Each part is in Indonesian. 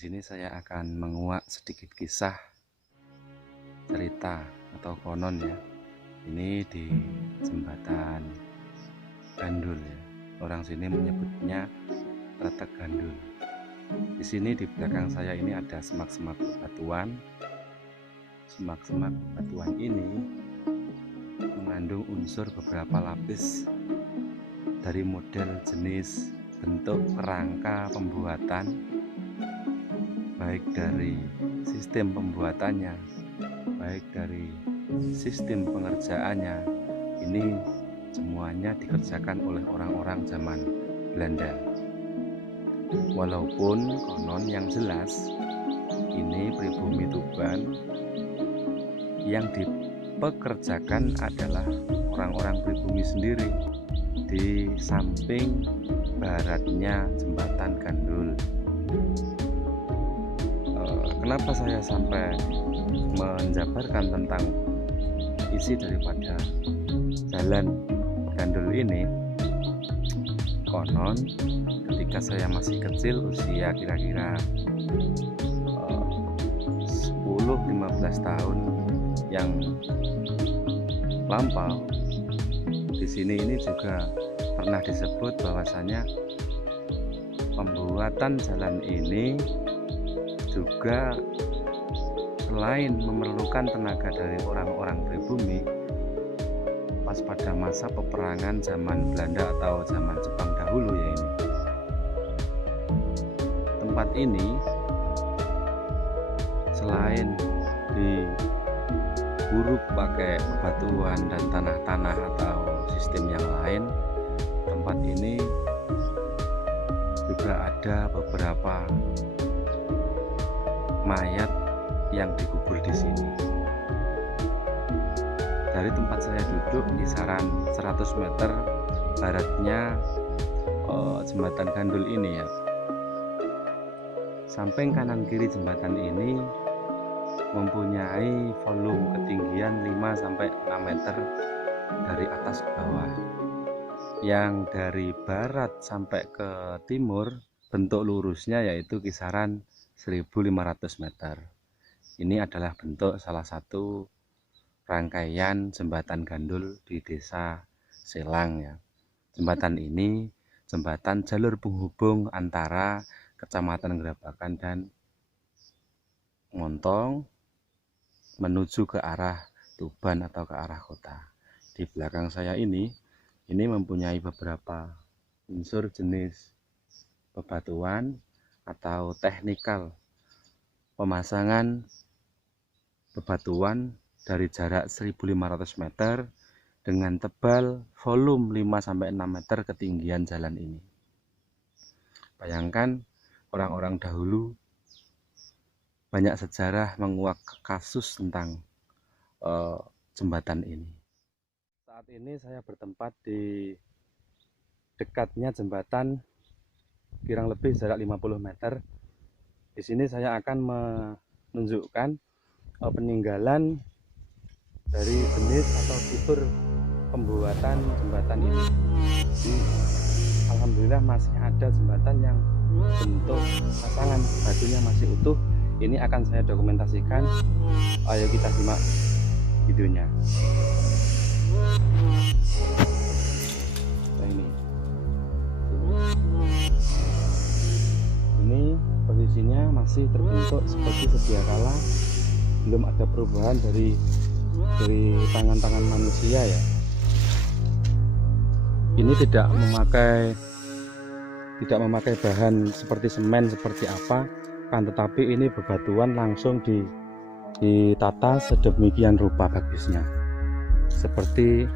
sini saya akan menguak sedikit kisah cerita atau konon ya. Ini di jembatan Gandul ya. Orang sini menyebutnya Kretek Gandul. Di sini di belakang saya ini ada semak-semak bebatuan. Semak-semak bebatuan ini mengandung unsur beberapa lapis dari model jenis bentuk kerangka pembuatan, baik dari sistem pembuatannya, baik dari sistem pengerjaannya. Ini semuanya dikerjakan oleh orang-orang zaman Belanda. Walaupun konon yang jelas ini pribumi Tuban yang dipekerjakan adalah orang-orang pribumi sendiri di samping baratnya jembatan Gandul. Kenapa saya sampai menjabarkan tentang isi daripada jalan Gandul ini? Konon ketika saya masih kecil, usia kira-kira 10-15 tahun yang lampau, di sini ini juga pernah disebut bahwasanya pembuatan jalan ini juga selain memerlukan tenaga dari orang-orang pribumi pas pada masa peperangan zaman Belanda atau zaman Jepang dahulu ya, ini tempat ini selain diburuk pakai bebatuan dan tanah-tanah atau sistem yang lain, tempat ini juga ada beberapa mayat yang dikubur di sini. Dari tempat saya duduk kisaran 100 meter baratnya jembatan Gandul ini ya. Samping kanan kiri jembatan ini mempunyai volume ketinggian 5-6 meter dari atas ke bawah. Yang dari barat sampai ke timur bentuk lurusnya yaitu kisaran 1500 meter. Ini adalah bentuk salah satu rangkaian jembatan Gandul di desa Selang ya. Jembatan ini jembatan jalur penghubung antara Kecamatan Gerabakan dan Montong menuju ke arah Tuban atau ke arah kota. Di belakang saya ini mempunyai beberapa unsur jenis bebatuan atau teknikal pemasangan bebatuan dari jarak 1500 meter dengan tebal volume 5-6 meter ketinggian jalan ini. Bayangkan orang-orang dahulu banyak sejarah menguak kasus tentang jembatan ini. Saat ini saya bertempat di dekatnya jembatan, kurang lebih jarak 50 meter. Di sini saya akan menunjukkan peninggalan dari jenis atau fitur pembuatan jembatan ini. Alhamdulillah masih ada jembatan yang bentuk pasangan batunya masih utuh. Ini akan saya dokumentasikan. Ayo kita simak videonya. Nah, ini posisinya masih terbentuk seperti sedia kala, belum ada perubahan dari tangan-tangan manusia ya. Ini tidak memakai bahan seperti semen seperti apa, kan tetapi ini bebatuan langsung ditata sedemikian rupa bagusnya, seperti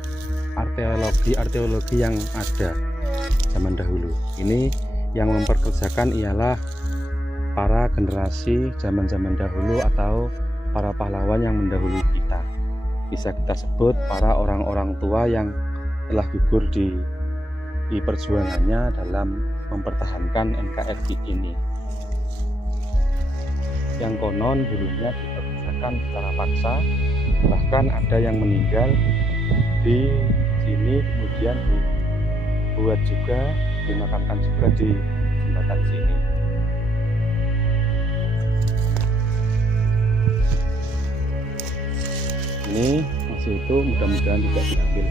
arkeologi yang ada zaman dahulu. Ini yang memperkerjakan ialah para generasi zaman dahulu atau para pahlawan yang mendahului kita. Bisa kita sebut para orang-orang tua yang telah gugur di perjuangannya dalam mempertahankan NKRI ini. Yang konon dulunya dipekerjakan secara paksa, bahkan ada yang meninggal di sini, kemudian dibuat juga, dimakamkan juga di jembatan sini. Ini masih utuh, mudah-mudahan tidak diambil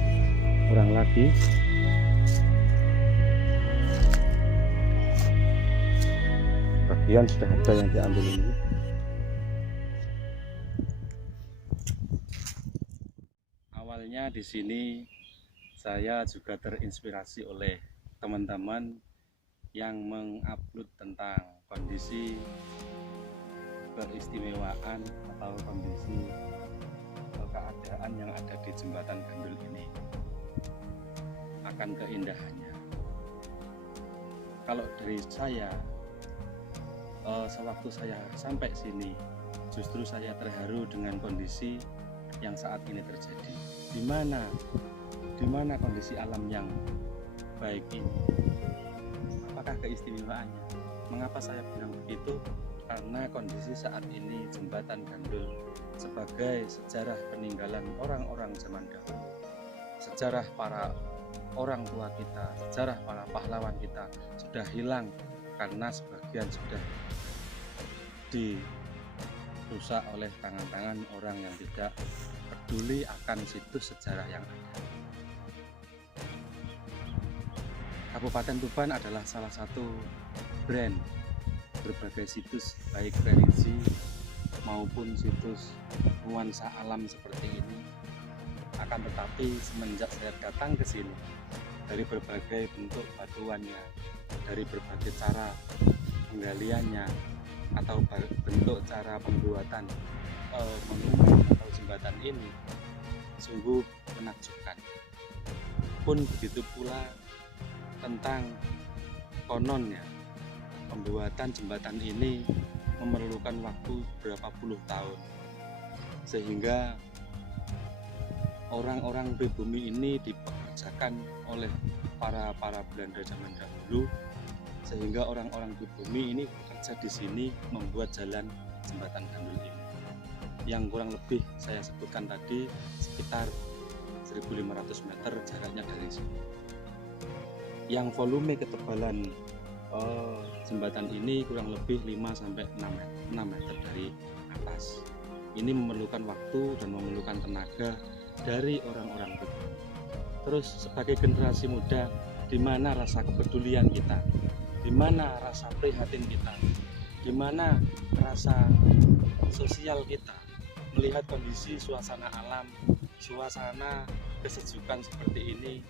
orang lagi. Bagian sudah ada yang diambil ini. Awalnya di sini saya juga terinspirasi oleh teman-teman yang mengupload tentang kondisi keistimewaan atau kondisi keadaan yang ada di jembatan Gandul ini, akan keindahannya. Kalau dari saya, sewaktu saya sampai sini, justru saya terharu dengan kondisi yang saat ini terjadi. Di mana kondisi alam yang baik ini? Apakah keistimewaannya? Mengapa saya bilang begitu? Karena kondisi saat ini jembatan Gandul sebagai sejarah peninggalan orang-orang zaman dahulu, sejarah para orang tua kita, sejarah para pahlawan kita sudah hilang karena sebagian sudah dirusak oleh tangan-tangan orang yang tidak peduli akan situs sejarah yang ada. Kabupaten Tuban adalah salah satu brand berbagai situs, baik religi maupun situs nuansa alam seperti ini. Akan tetapi semenjak saya datang ke sini, dari berbagai bentuk batuannya, dari berbagai cara penggaliannya, atau bentuk cara pembuatan monumen atau jembatan ini, sungguh menakjubkan. Pun begitu pula tentang kononnya, pembuatan jembatan ini memerlukan waktu berapa puluh tahun, sehingga orang-orang pribumi ini dipekerjakan oleh para Belanda zaman dahulu, sehingga orang-orang pribumi ini bekerja di sini membuat jalan jembatan Gandul ini, yang kurang lebih saya sebutkan tadi sekitar 1.500 meter jaraknya dari sini. Yang volume ketebalan jembatan ini kurang lebih 5-6 meter dari atas. Ini memerlukan waktu dan memerlukan tenaga dari orang-orang pribumi. Terus sebagai generasi muda, di mana rasa kepedulian kita, di mana rasa prihatin kita, di mana rasa sosial kita melihat kondisi suasana alam, suasana kesejukan seperti ini.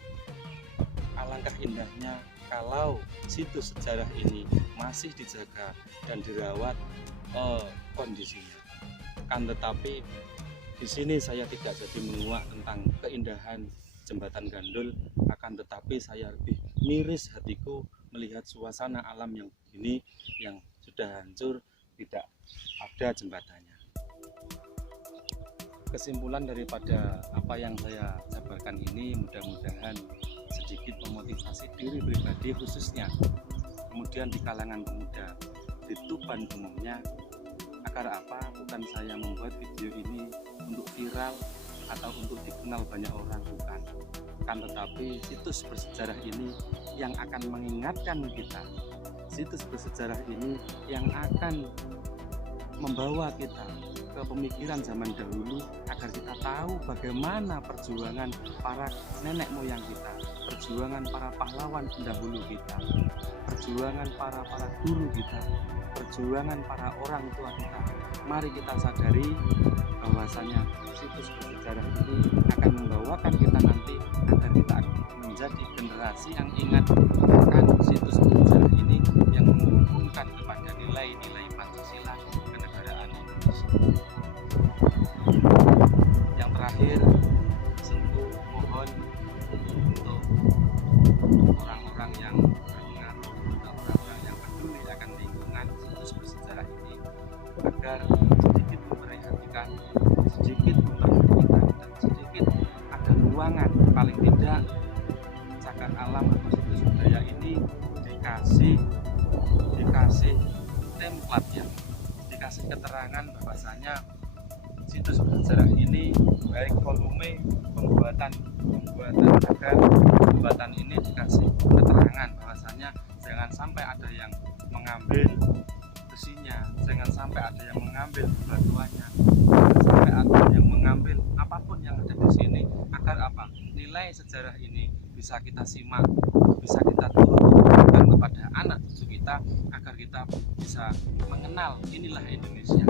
Alangkah indahnya kalau situs sejarah ini masih dijaga dan dirawat kondisinya. Kan tetapi di sini saya tidak jadi menguak tentang keindahan jembatan Gandul, akan tetapi saya lebih miris hatiku melihat suasana alam yang begini, yang sudah hancur, tidak ada jembatannya. Kesimpulan daripada apa yang saya jabarkan ini, mudah-mudahan sedikit memotivasi diri pribadi khususnya, kemudian di kalangan pemuda di Tuban umumnya, agar apa? Bukan saya membuat video ini untuk viral atau untuk dikenal banyak orang, bukan. Kan tetapi situs bersejarah ini yang akan mengingatkan kita, situs bersejarah ini yang akan membawa kita ke pemikiran zaman dahulu, agar kita tahu bagaimana perjuangan para nenek moyang kita, perjuangan para pahlawan pendahulu kita, perjuangan para guru kita, perjuangan para orang tua kita. Mari kita sadari bahwasanya situs bersejarah ini akan membawakan kita nanti, agar kita menjadi generasi yang ingat akan situs bersejarah ini yang menghubungkan kepada nilai-nilai Pancasila kenegaraan Indonesia. Yang terakhir, tentu mohon untuk orang-orang yang berpengaruh atau orang-orang yang peduli akan lingkungan situs bersejarah ini, agar sedikit memperhatikan dan sedikit ada ruangan, paling tidak cagar alam atau situs budaya ini dikasih template ya, dikasih keterangan bahwasanya situs bersejarah ini baik volume pembuatan agar pembuatan ini dikasih keterangan bahwasanya jangan sampai ada yang mengambil besinya, jangan sampai ada yang mengambil batuannya, jangan sampai ada yang mengambil apapun nilai-nilai sejarah ini bisa kita simak, bisa kita turunkan kepada anak cucu kita, agar kita bisa mengenal inilah Indonesia,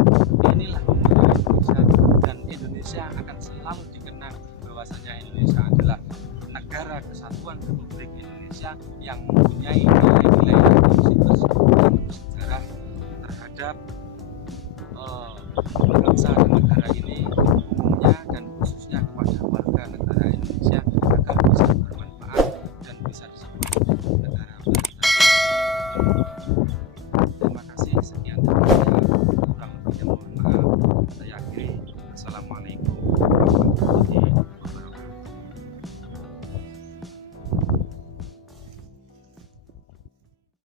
inilah budaya Indonesia, dan Indonesia akan selalu dikenang bahwasanya Indonesia adalah negara kesatuan Republik Indonesia yang mempunyai nilai-nilai yang positif dan bersejarah terhadap bangsa dan negara ini umumnya, dan khususnya kepada warga negara Indonesia, agar bisa bermanfaat dan bisa disebut negara berdaulat. Terima kasih, sekian dari saya, kurang lebihnya mohon maaf. Saya akhiri. Assalamualaikum warahmatullahi wabarakatuh.